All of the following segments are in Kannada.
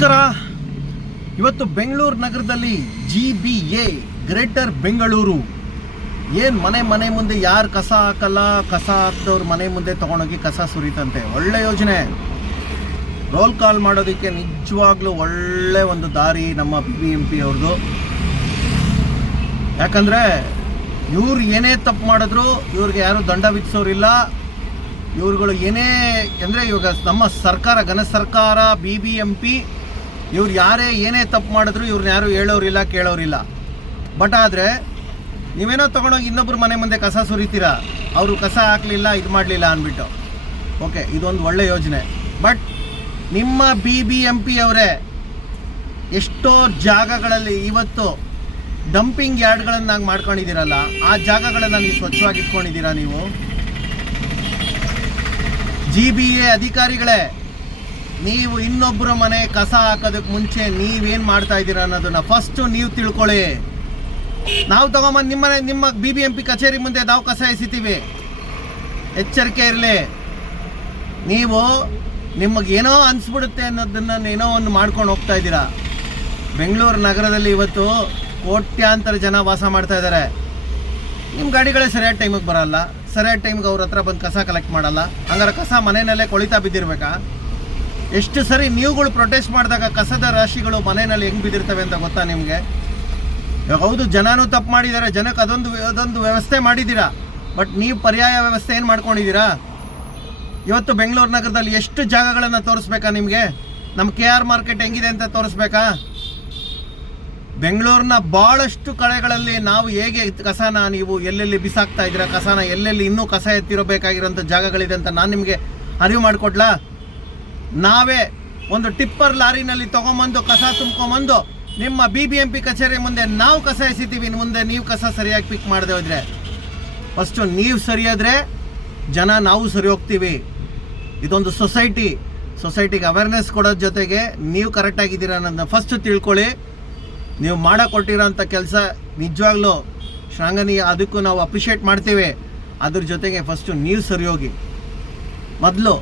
ನಮಸ್ಕಾರ. ಇವತ್ತು ಬೆಂಗಳೂರು ನಗರದಲ್ಲಿ G B A greater Bengaluru. ಏನು ಮನೆ ಮನೆ ಮುಂದೆ ಯಾರು ಕಸ ಹಾಕಲ್ಲ, ಕಸ ಹಾಕ್ದವ್ರ ಮನೆ ಮುಂದೆ ತೊಗೊಂಡೋಗಿ ಕಸ ಸುರಿತಂತೆ. ಒಳ್ಳೆ ಯೋಜನೆ. ರೋಲ್ ಕಾಲ್ ಮಾಡೋದಕ್ಕೆ ನಿಜವಾಗ್ಲೂ ಒಳ್ಳೆ ಒಂದು ದಾರಿ ನಮ್ಮ ಬಿ ಎಂ ಪಿ ಅವ್ರದ್ದು ಯಾಕಂದರೆ ಇವ್ರು ಏನೇ ತಪ್ಪು ಮಾಡಿದ್ರು, ಇವ್ರಿಗೆ ಯಾರು ದಂಡ ವಿಧಿಸೋರಿಲ್ಲ. ಇವ್ರುಗಳು ಏನೇ, ಅಂದರೆ ಇವಾಗ ನಮ್ಮ ಸರ್ಕಾರ, ಘನ ಸರ್ಕಾರ ಬಿ ಬಿ ಎಂ ಪಿ ಇವ್ರು ಯಾರೇ ಏನೇ ತಪ್ಪು ಮಾಡಿದ್ರು ಇವ್ರನ್ನ ಯಾರು ಹೇಳೋರಿಲ್ಲ, ಕೇಳೋರಿಲ್ಲ. ಬಟ್ ಆದರೆ, ನೀವೇನೋ ತೊಗೊಂಡೋಗಿ ಇನ್ನೊಬ್ರು ಮನೆ ಮುಂದೆ ಕಸ ಸುರಿತೀರಾ? ಅವರು ಕಸ ಹಾಕಲಿಲ್ಲ, ಇದು ಮಾಡಲಿಲ್ಲ ಅಂದ್ಬಿಟ್ಟು. ಓಕೆ ಇದೊಂದು ಒಳ್ಳೆ ಯೋಜನೆ. ಬಟ್ ನಿಮ್ಮ ಬಿ ಬಿ ಎಂ ಪಿ ಅವರೇ, ಎಷ್ಟೋ ಜಾಗಗಳಲ್ಲಿ ಇವತ್ತು ಡಂಪಿಂಗ್ ಯಾರ್ಡ್ಗಳನ್ನು ನಾವು ಮಾಡ್ಕೊಂಡಿದ್ದೀರಲ್ಲ, ಆ ಜಾಗಗಳನ್ನು ನೀವು ಸ್ವಚ್ಛವಾಗಿ ಇಟ್ಕೊಂಡಿದ್ದೀರಾ ನೀವು? ಜಿ ಬಿ ಎ ಅಧಿಕಾರಿಗಳೇ ನೀವು ಇನ್ನೊಬ್ಬರ ಮನೆ ಕಸ ಹಾಕೋದಕ್ಕೆ ಮುಂಚೆ ನೀವೇನು ಮಾಡ್ತಾ ಇದ್ದೀರಾ ಅನ್ನೋದನ್ನ ಫಸ್ಟು ನೀವು ತಿಳ್ಕೊಳ್ಳಿ. ನಾವು ತಗೊಂಬಂದು ನಿಮ್ಮ ನಿಮ್ಮ ಬಿ ಬಿ ಎಂ ಪಿ ಕಚೇರಿ ಮುಂದೆ ನಾವು ಕಸ ಎಸಿತೀವಿ. ಎಚ್ಚರಿಕೆ ಇರಲಿ. ನೀವು ನಿಮಗೆ ಏನೋ ಅನಿಸ್ಬಿಡುತ್ತೆ ಅನ್ನೋದನ್ನ ಏನೋ ಒಂದು ಮಾಡ್ಕೊಂಡು ಹೋಗ್ತಾ ಇದ್ದೀರಾ. ಬೆಂಗಳೂರು ನಗರದಲ್ಲಿ ಇವತ್ತು ಕೋಟ್ಯಾಂತರ ಜನ ವಾಸ ಮಾಡ್ತಾ ಇದ್ದಾರೆ. ನಿಮ್ಮ ಗಾಡಿಗಳೇ ಸರಿಯಾದ ಟೈಮಿಗೆ ಬರಲ್ಲ. ಸರಿಯಾದ ಟೈಮ್ಗೆ ಅವ್ರ ಹತ್ರ ಬಂದು ಕಸ ಕಲೆಕ್ಟ್ ಮಾಡಲ್ಲ. ಹಂಗಾರೆ ಕಸ ಮನೆಯಲ್ಲೇ ಕೊಳಿತಾ ಬಿದ್ದಿರ್ಬೇಕಾ? ಎಷ್ಟು ಸರಿ ನೀವುಗಳು ಪ್ರೊಟೆಸ್ಟ್ ಮಾಡಿದಾಗ ಕಸದ ರಾಶಿಗಳು ಮನೆಯಲ್ಲಿ ಹೆಂಗೆ ಬಿದ್ದಿರ್ತವೆ ಅಂತ ಗೊತ್ತಾ ನಿಮಗೆ? ಇವಾಗ ಹೌದು, ಜನನೂ ತಪ್ಪು ಮಾಡಿದ್ದಾರೆ. ಜನಕ್ಕೆ ಅದೊಂದು ಅದೊಂದು ವ್ಯವಸ್ಥೆ ಮಾಡಿದ್ದೀರಾ? ಬಟ್ ನೀವು ಪರ್ಯಾಯ ವ್ಯವಸ್ಥೆ ಏನು ಮಾಡ್ಕೊಂಡಿದ್ದೀರಾ? ಇವತ್ತು ಬೆಂಗಳೂರು ನಗರದಲ್ಲಿ ಎಷ್ಟು ಜಾಗಗಳನ್ನು ತೋರಿಸ್ಬೇಕಾ ನಿಮಗೆ? ನಮ್ಮ ಕೆ ಆರ್ ಮಾರ್ಕೆಟ್ ಹೆಂಗಿದೆ ಅಂತ ತೋರಿಸ್ಬೇಕಾ? ಬೆಂಗಳೂರಿನ ಭಾಳಷ್ಟು ಕಡೆಗಳಲ್ಲಿ ನಾವು ಹೇಗೆ ಕಸನ ನೀವು ಎಲ್ಲೆಲ್ಲಿ ಬಿಸಾಕ್ತಾ ಇದ್ದೀರಾ? ಕಸನ ಎಲ್ಲೆಲ್ಲಿ ಇನ್ನೂ ಕಸ ಎತ್ತಿರಬೇಕಾಗಿರೋಂಥ ಜಾಗಗಳಿದೆ ಅಂತ ನಾನು ನಿಮಗೆ ಅರಿವು ಮಾಡಿಕೊಡ್ಲಾ ನಾವೇ ಒಂದು ಟಿಪ್ಪರ್ ಲಾರಿನಲ್ಲಿ ತಗೊಂಬಂದು ಕಸ ತುಂಬ್ಕೊಂಬಂದು ನಿಮ್ಮ ಬಿ ಬಿ ಎಂ ಪಿ ಕಚೇರಿ ಮುಂದೆ ನಾವು ಕಸ ಎಸಿತೀವಿ. ಇನ್ನು ಮುಂದೆ ನೀವು ಕಸ ಸರಿಯಾಗಿ ಪಿಕ್ ಮಾಡದೆ ಹೋದರೆ. ಫಸ್ಟು ನೀವು ಸರಿಯಾದರೆ ಜನ ನಾವು ಸರಿ ಹೋಗ್ತೀವಿ. ಇದೊಂದು ಸೊಸೈಟಿ. ಸೊಸೈಟಿಗೆ ಅವೇರ್ನೆಸ್ ಕೊಡೋದ್ರ ಜೊತೆಗೆ ನೀವು ಕರೆಕ್ಟಾಗಿದ್ದೀರ ಅನ್ನೋದನ್ನ ಫಸ್ಟ್ ತಿಳ್ಕೊಳ್ಳಿ. ನೀವು ಮಾಡೋ ಕೊಟ್ಟಿರೋಂಥ ಕೆಲಸ ನಿಜವಾಗ್ಲೂ ಶ್ರಾಂಗನೀಯ ಅದಕ್ಕೂ ನಾವು ಅಪ್ರಿಷಿಯೇಟ್ ಮಾಡ್ತೀವಿ. ಅದ್ರ ಜೊತೆಗೆ ಫಸ್ಟು ನೀವು ಸರಿ ಹೋಗಿ. ಮೊದಲು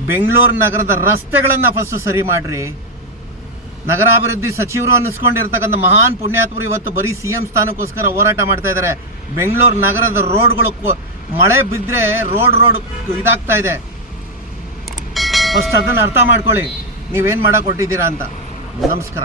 ಬೆಂಗಳೂರು ನಗರದ ರಸ್ತೆಗಳನ್ನು ಫಸ್ಟ್ ಸರಿ ಮಾಡಿರಿ. ನಗರಾಭಿವೃದ್ಧಿ ಸಚಿವರು ಅನ್ನಿಸ್ಕೊಂಡಿರ್ತಕ್ಕಂಥ ಮಹಾನ್ ಪುಣ್ಯಾತ್ಮರು ಇವತ್ತು ಬರೀ ಸಿ ಎಂ ಸ್ಥಾನಕ್ಕೋಸ್ಕರ ಹೋರಾಟ ಮಾಡ್ತಾ ಇದ್ದಾರೆ. ಬೆಂಗಳೂರು ನಗರದ ರೋಡ್ಗಳು ಮಳೆ ಬಿದ್ದರೆ ರೋಡ್ ರೋಡ್ ಇದಾಗ್ತಾ ಇದೆ. ಫಸ್ಟ್ ಅದನ್ನು ಅರ್ಥ ಮಾಡ್ಕೊಳ್ಳಿ. ನೀವೇನು ಮಾಡೋಕೆ ಕೊಟ್ಟಿದ್ದೀರಾ ಅಂತ. ನಮಸ್ಕಾರ.